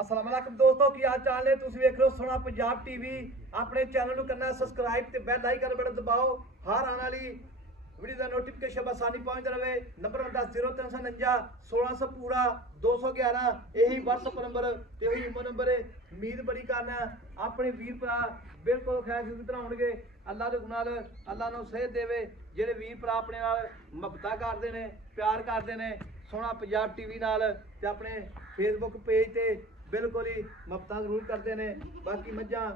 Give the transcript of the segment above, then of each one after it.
अस्सलाम वालेकुम दोस्तों की हाल चाल है तुम वेख रहे हो सोना पंजाब टीवी अपने चैनल ਨੂੰ करना सब्सक्राइब ਤੇ ਬੈਲ ਆਈਕਨ ਬਟਨ ਦਬਾਓ ਹਰ ਆਉਣ ਵਾਲੀ ਵੀਡੀਓ ਦਾ ਨੋਟੀਫਿਕੇਸ਼ਨ ਆਸਾਨੀ ਪਹੁੰਚਦਾ ਰਹੇ ਨੰਬਰ 00349 1600 ਪੂਰਾ 211 ਇਹੀ WhatsApp ਨੰਬਰ ਤੇ ਉਹੀ ਇਮੋ ਨੰਬਰ ਹੈ ਉਮੀਦ ਬੜੀ ਕਰਨਾ ਆਪਣੇ ਵੀਰ ਭਰਾ ਬਿਲਕੁਲ ਖੈਰ ਸੁਖੀ ਤਰ੍ਹਾਂ ਹੋਣਗੇ ਅੱਲਾ ਦੇ ਨਾਲ ਅੱਲਾ ਨੂੰ ਸਿਹਤ ਦੇਵੇ ਜਿਹੜੇ ਵੀਰ ਭਰਾ ਆਪਣੇ ਨਾਲ ਮੁਹੱਬਤਾਂ ਕਰਦੇ ਨੇ ਪਿਆਰ ਕਰਦੇ ਨੇ सोना पंजाब टीवी नाल ते अपने फेसबुक पेज ते बिल्कुल ही मुफ्तां जरूर करते हैं। बाकी मझां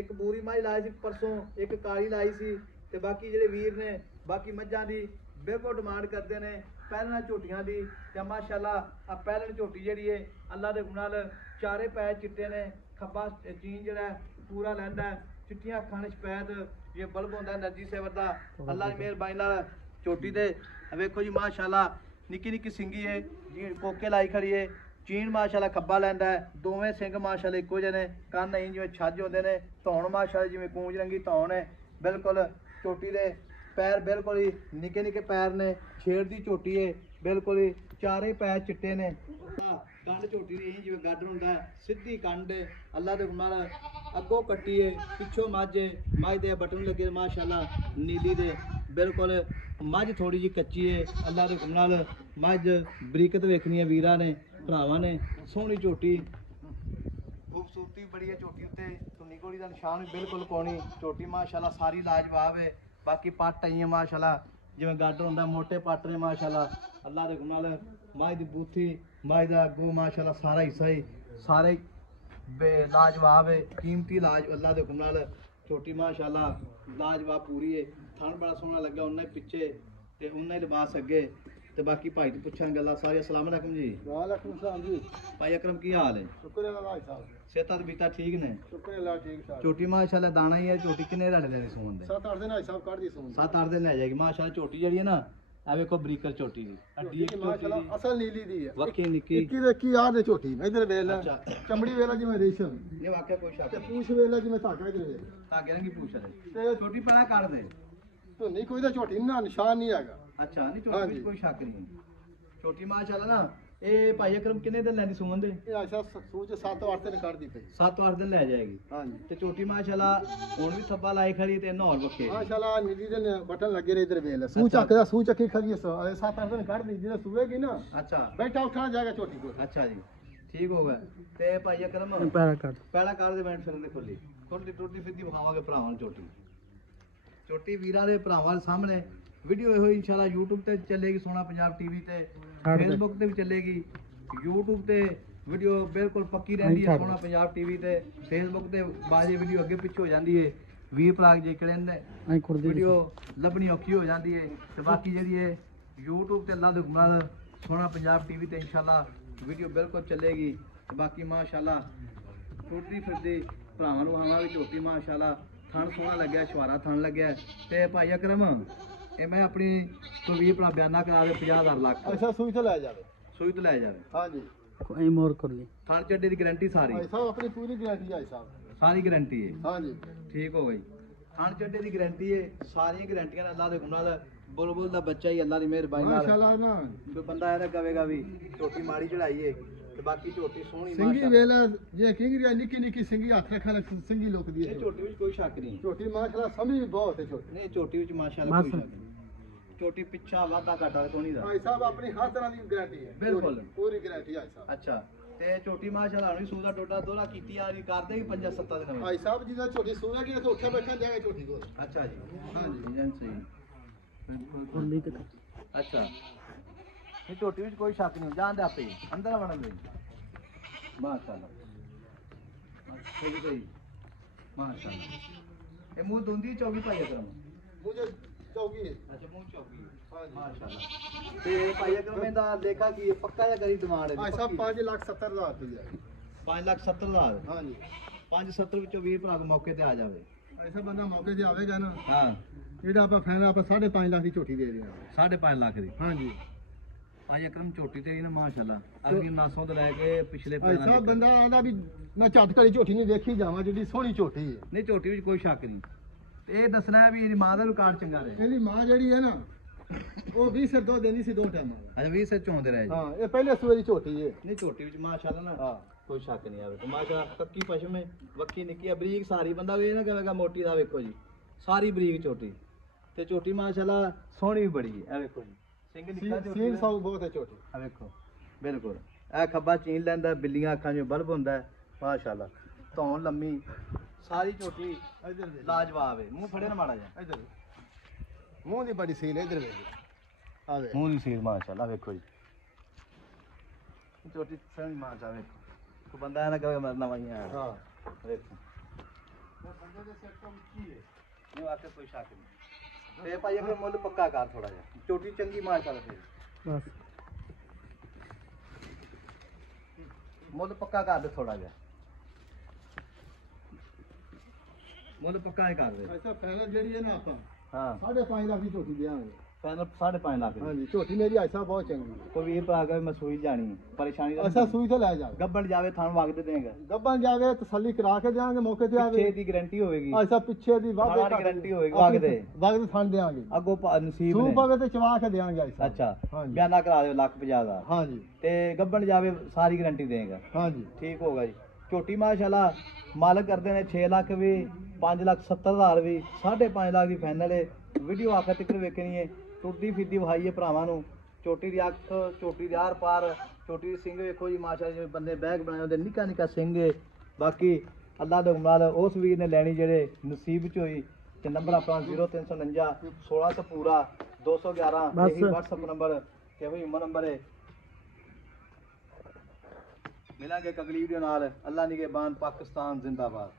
एक बूरी मझ लाई सी परसों एक काली लाई सी ते बाकी जेडे वीर ने बाकी मझां दी बिल्कुल डिमांड करते हैं पैलना झोटियां दी ते माशाअल्लाह आ पैलन झोटी जिहड़ी है अल्लाह दे नाल चारे पै चिट्टे ने खब्बा चीन जिहड़ा पूरा लैंदा चिट्टियां अखां ने सफैद ये बल्ब होंदा एनर्जी सेवर दा अल्लाह दी मेहरबानी नाल झोटी दे वेखो जी माशाअल्लाह निक्की निक्की सिंगी है जी कोके लाई खड़ी है चीन माशाल्लाह खब्बा लैंदा है दोवें सिंग माशाल्लाह इक्को जिहे ने कंन नहीं जिवें छज होंदे ने धौण माशाल्लाह जिवें कूंज रंगी धौण है बिल्कुल झोटी दे पैर बिल्कुल ही निक्के निक्के पैर ने छेड़ दी झोटी है बिल्कुल ही चारे पैर चिट्टे ने कंड झोटी दी जिवें गाडर हुंदा सीधी कंड अल्लाह दे नाल अगों कट्टी है पिछों मझ दे बटन लगे माशाल्लाह नीली दे बिल्कुल मझ थोड़ी जी कच्ची है अल्लाह दे नाल मझ बरीकत वेखनी है वीरां ने भरावां ने सोहनी झोटी खूबसूरती बड़ी है झोटी उत्ते धुनी घोड़ी दा निशान भी बिल्कुल कोनी झोटी माशाल्लाह सारी लाजवाब है बाकी पट्ट आई है माशाल्लाह जिवें गाडर हुंदा मोटे पट्ट ने माशाल्लाह अल्लाह दे नाल मझ दी बूथी मझ दा अगों माशाल्लाह सारा हिस्सा ही सारे लाजवाब है कीमती लाज अल्लाह दे नाल झोटी माशाल्लाह लाजवाब पूरी है थन बड़ा सोहना लगा उन्हें पिछे ते उन्हें लिबास अगे ते बाकी भाई तो पुछां गल्लां सारी अस्सलाम वालेकुम जी वालेकुम सलाम जी भाई अकरम की हाल है शुक्र है भाई साहब सेहत बीता ठीक ने शुक्र अल्लाह ठीक साहब झोटी माशाल्लाह दाना ही है झोटी किन्ने रड़ लेने सोन दे 7-8 दिन भाई साहब काट दी सोन 7-8 दिन ले जाएगी माशाल्लाह झोटी जड़ी है ना आ देखो बरीकर झोटी दी हड्डी एक माशाल्लाह असल नीली दी है वक्की निक्की 21 की याद है झोटी इधर वेला चमड़ी वेला जिवें रेशम ये वाकई कोई शक ते पूछ वेला जिवें धागा इधर वेला धागे रंगी पूछ है ते झोटी पड़ा कर दे तो नहीं कोई दा झोटी ना निशान नहीं हैगा अच्छा नहीं झोटी में कोई शक नहीं छोटी माशाल्लाह ना ए भाई अकरम किन्ने दिन लैंदी सुमन दे ये ऐसा सूच 7-8 दिन काट दी पई 7-8 दिन ले जाएगी हां जी ते छोटी माशाल्लाह हुन भी थब्बा लाई खड़ी ते नौर वक्के माशाल्लाह नीली दे बटन लगे रे इधर वेला सूच आखदा सूच अखी खड़ी 7-8 दिन काट दी जिने सुवेगी ना अच्छा बैठा उठा जाएगा झोटी को अच्छा जी ठीक हो गया ते भाई अकरम पहला काट दे बैंड फिरन दे खोली थोड़ी टूटी फिरदी विखावांगे भरावां छोटी छोटी वीरा दे भरावां सामने वीडियो ये इंशाल्लाह यूट्यूब ते चलेगी सोना पंजाब टीवी ते फेसबुक ते भी चलेगी यूट्यूब ते वीडियो बिल्कुल पक्की रहती है सोना पंजाब टीवी ते फेसबुक ते बाजी वीडियो अगे पीछे हो जाती है वीर भरा जेकड़े ने वीडियो लभनी औखी हो जाती है ते बाकी जी है यूट्यूब ते अल्लाह दे नाल सोना पंजाब टीवी ते इंशाल्लाह वीडियो बिल्कुल चलेगी बाकी माशाल्लाह टुटदी फिरदी भरावां नूं आवां भी झोटी माशाल्लाह थन सोहना लग्या छवारा थन लग्या ते भाई अकरम ये मैं अपनी तो भी अपना बयाना करा दे 50,000 लाख अच्छा सुई तो ले जावे सुई तो ले जावे हां जी कोई मोर कर ली थान चड्डे दी गारंटी सारी भाई साहब अपनी पूरी गारंटी है साहब सारी गारंटी है हां जी ठीक हो गई थान चड्डे दी गारंटी है सारी गारंटियां अल्लाह दे नाल बुलबुल दा बच्चा ही अल्लाह दी मेहरबानी नाल माशाल्लाह ना कोई बंदा ऐसा कहेगा भी छोटी माड़ी चढ़ाई है ते बाकी छोटी सोहनी सिंगी वेला जे किंगरी निकी निकी सिंगी हाथ रखा सिंगी लोक दी है छोटी विच कोई शक नहीं छोटी माशाल्लाह समझ भी बहुत है छोटी नहीं छोटी विच माशाल्लाह कोई शक नहीं छोटी पिछा वादा घाटा कोनी दा भाई साहब अपनी हर तरह की गारंटी है बिल्कुल पूरी गारंटी है साहब अच्छा ते छोटी माशाल्लाह हणी सूदा टोटा दोला कीती आ करदे भी 5-7 दिन भाई साहब जी दा छोटी सूदा की तो उठा बैठा जाएगा छोटी को अच्छा जी हां जी जन सही बिल्कुल अच्छा ये छोटी विच कोई शक नहीं जान दे आपे अंदर वणन दे माशाल्लाह अच्छा सही माशाल्लाह ये मुंह दोंदी चौकी पाई करम मुझे चौकी है अच्छा मुंह चौकी हां माशाल्लाह ते भाई अगर मैं दा देखा कि पक्का या करी डिमांड है भाई साहब 5,70,000 रुपया 5,70,000 हां जी 570 ਵਿੱਚੋਂ 20 ਭਰਾ ਦੇ ਮੌਕੇ ਤੇ ਆ ਜਾਵੇ ऐसा बंदा मौके से आवेगा ना ਹਾਂ ਜਿਹੜਾ ਆਪਾਂ ਫਾਈਨਲ ਆਪਾਂ 5.5 ਲੱਖ ਦੀ ਝੋਟੀ ਦੇ ਰਹੇ ਹਾਂ 5.5 ਲੱਖ ਦੀ ਹਾਂ ਜੀ ਭਾਈ ਅਕਰਮ ਝੋਟੀ ਤੇ ਨਾ ਮਾਸ਼ਾਅੱਲਾ ਅਗਲੀ ਨਾਸੋਂ ਤੋਂ ਲੈ ਕੇ ਪਿਛਲੇ ਭਾਈ ਸਾਹਿਬ ਬੰਦਾ ਆਂਦਾ ਵੀ ਮੈਂ ਝੱਟ ਘੜੀ ਝੋਟੀ ਨਹੀਂ ਵੇਖੀ ਜਾਵਾਂ ਜਿਹੜੀ ਸੋਹਣੀ ਝੋਟੀ ਹੈ ਨਹੀਂ ਝੋਟੀ ਵਿੱਚ ਕੋਈ ਸ਼ੱਕ ਨਹੀਂ ਇਹ ਦੱਸਣਾ ਹੈ ਵੀ ਇਹਦੀ ਮਾਂ ਦਾ ਰਿਕਾਰਡ ਚੰਗਾ ਰਿਹਾ ਇਹਦੀ ਮਾਂ ਜਿਹੜੀ ਹੈ ਨਾ ਉਹ 20 ਦੁੱਧ ਦਿੰਦੀ ਸੀ 2 ਟਾਈਮਾਂ ਅੱਛਾ 20 ਚੋਂਦੇ ਰਹੇ ਹਾਂ ਇਹ ਪਹਿਲੇ ਸੂਏ ਦੀ ਝੋਟੀ ਹੈ ਨਹੀਂ ਝੋਟੀ ਵਿੱਚ ਮਾਸ਼ਾਅੱਲਾ ਨਾ ਹਾਂ ਕੋਈ ਸ਼ੱਕ ਨਹੀਂ ਆਵੇ ਮਾਸ਼ਾ ਕੱਕੀ ਪਸ਼ਮ ਹੈ ਵੱਕੀ ਨਿੱਕੀ ਆ ਬਰੀਕ ਸਾਰੀ ਬੰਦਾ ਇਹ ਨਾ ਕਹੇਗਾ ਮੋਟੀ ਦਾ ਵੇਖੋ ਜੀ ਸਾਰੀ ਬਰੀਕ ਝੋਟੀ ਤੇ ਝੋਟੀ ਮਾਸ਼ਾਅੱਲਾ ਸੋਹਣੀ ਵੀ ਬੜੀ ਹੈ ਇਹ ਵੇਖੋ ਜੀ ਸਿੰਘ ਨਿੱਕਾ ਸੀਲ ਸਾਊ ਬਹੁਤ ਹੈ ਝੋਟੀ ਆ ਵੇਖੋ ਬਿਲਕੁਲ ਇਹ ਖੱਬਾ ਚੀਨ ਲੈਂਦਾ ਬਿੱਲੀਆਂ ਅੱਖਾਂ 'ਚੋਂ ਬਲਬ ਹੁੰਦਾ ਹੈ ਮਾਸ਼ਾਅੱਲਾ ਧੌਣ ਲੰਮੀ ਸਾਰੀ ਝੋਟੀ ਇਧਰ ਵੇਖ ਲਾਜਵਾਬ ਹੈ ਮੂੰਹ ਫੜੇ ਨਾ ਮਾੜਾ ਜਿਹਾ ਇਧਰ ਮੂੰਹ ਦੀ ਬੜੀ ਸੀਲ ਇਧਰ ਵੇਖ ਆ ਵੇ ਮੂੰਹ ਦੀ ਸੀਲ ਮਾਸ਼ਾਅੱਲਾ ਵੇਖੋ ਜੀ ਝੋਟੀ ਸਹੀ ਮਾਸ਼ਾਅੱਲਾ ਵੇਖੋ ਕੋਈ ਬੰਦਾ ਨਾ ਕਹੇ ਮਰਨਾ ਵਾਈ ਆ ਹਾਂ ਵੇਖੋ ਬੰਦੇ ਦੇ ਸਿਸਟਮ ਕੀ ਹੈ ਇਹ ਵਾਕਿਆ ਕੋਈ ਸ਼ੱਕ ਨਹੀਂ ਤੇ ਭਾਈ ਇਹ ਮੁੱਲ ਪੱਕਾ ਕਰ ਥੋੜਾ ਜਿਹਾ ਝੋਟੀ ਚੰਗੀ ਮਾਸ਼ਾਅੱਲਾ ਫਿਰ ਬਸ ਮੁੱਲ ਪੱਕਾ ਕਰ ਦੇ ਥੋੜਾ ਜਿਹਾ ਮੁੱਲ ਪੱਕਾ ਹੀ ਕਰ ਦੇ ਐਸਾ ਫਾਈਨਲ ਜਿਹੜੀ ਹੈ ਨਾ ਆਪਾਂ ਹਾਂ 5.5 ਲੱਖ ਦੀ ਝੋਟੀ ਦੇਵਾਂਗੇ ਫਾਈਨਲ 5.5 ਲੱਖ ਦੀ। ਹਾਂਜੀ ਝੋਟੀ ਮੇਰੀ ਐਸਾ ਬਹੁਤ ਚੰਗੀ ਹੈ ਕੋਈ ਵੀਰ ਭਰਾ ਕਹੇ ਮੈਂ ਸੂਈ ਜਾਣੀ ਹੈ, ਪਰੇਸ਼ਾਨੀ ਦਾ ਐਸਾ ਸੂਈ ਤੋਂ ਲੈ ਜਾ ਗੱਬਣ ਜਾਵੇ ਥਾਂ ਵਗਦੇ ਦੇਗਾ ਗੱਬਾਂ ਜਾਵੇ ਤਸੱਲੀ ਕਰਾ ਕੇ ਦੇਵਾਂਗੇ ਮੌਕੇ ਤੇ ਆਵੇ ਪਿੱਛੇ ਦੀ ਗਾਰੰਟੀ ਹੋਵੇਗੀ ਐਸਾ ਪਿੱਛੇ ਦੀ ਖਾਣ ਵਾਲੀ guarantee ਹੋਏਗੀ, ਵਗਦੇ। ਵਗਦੇ ਥਣ ਦੇਵਾਂਗੇ ਅੱਗੋਂ ਨਸੀਬ ਸੂ ਨੇ ਪਵੇ ਤੇ ਚਵਾ ਕੇ ਦੇਵਾਂਗੇ ਐਸਾ ਅੱਛਾ ਹਾਂਜੀ। ਬਿਆਨਾ ਕਰਾ ਦਿਓ 1,50,000 ਦਾ ਹਾਂਜੀ ਤੇ ਗੱਬਣ ਜਾਵੇ ਸਾਰੀ ਗਾਰੰਟੀ ਦੇਗਾ ਹਾਂਜੀ ਠੀਕ ਹੋਗਾ ਜੀ ਝੋਟੀ ਮਾਸ਼ਾਅੱਲਾ ਮਾਲਕ ਕਰਦੇ ਨੇ 6 ਲੱਖ ਵੀ 5,70,000 ਵੀ 5.5 ਲੱਖ ਦੀ ਫਾਈਨਲ ਹੈ ਵੀਡੀਓ ਆਖਰ ਤੱਕ ਵੇਖਣੀ ਹੈ ਟੁੱਟਦੀ ਫਿੱਦੀ ਵਹਾਈ ਹੈ ਭਰਾਵਾਂ ਨੂੰ ਝੋਟੀ ਦੀ ਅੱਖ ਝੋਟੀ ਦੇ ਆਰ ਪਾਰ ਝੋਟੀ ਦੇ ਸਿੰਘ ਵੇਖੋ ਜੀ ਮਾਸ਼ਾਅੱਲਾ ਜਿਵੇਂ ਬੰਦੇ ਬੈਗ ਬਣਾਏ ਹੁੰਦੇ ਨਿੱਕਾ ਨਿੱਕਾ ਸਿੰਘ ਹੈ ਬਾਕੀ ਅੱਲਾ ਦੇ ਹੁਕਮ ਨਾਲ ਉਸ ਵੀਰ ਨੇ ਲੈਣੀ ਜਿਹੜੇ ਨਸੀਬ ਚ ਹੋਈ ਤੇ ਨੰਬਰ ਆਪਣਾ 0349 16 ਤੋਂ ਪੂਰਾ 211 ਇਹੀ WhatsApp ਨੰਬਰ ਤੇ ਉਹ ਈਮੋ ਨੰਬਰ ਹੈ ਮਿਲਾਂਗੇ ਇੱਕ ਅਗਲੀ ਵੀਡੀਓ ਨਾਲ ਅੱਲਾ ਨਿਗਹਿਬਾਨ ਪਾਕਿਸਤਾਨ ਜ਼ਿੰਦਾਬਾਦ।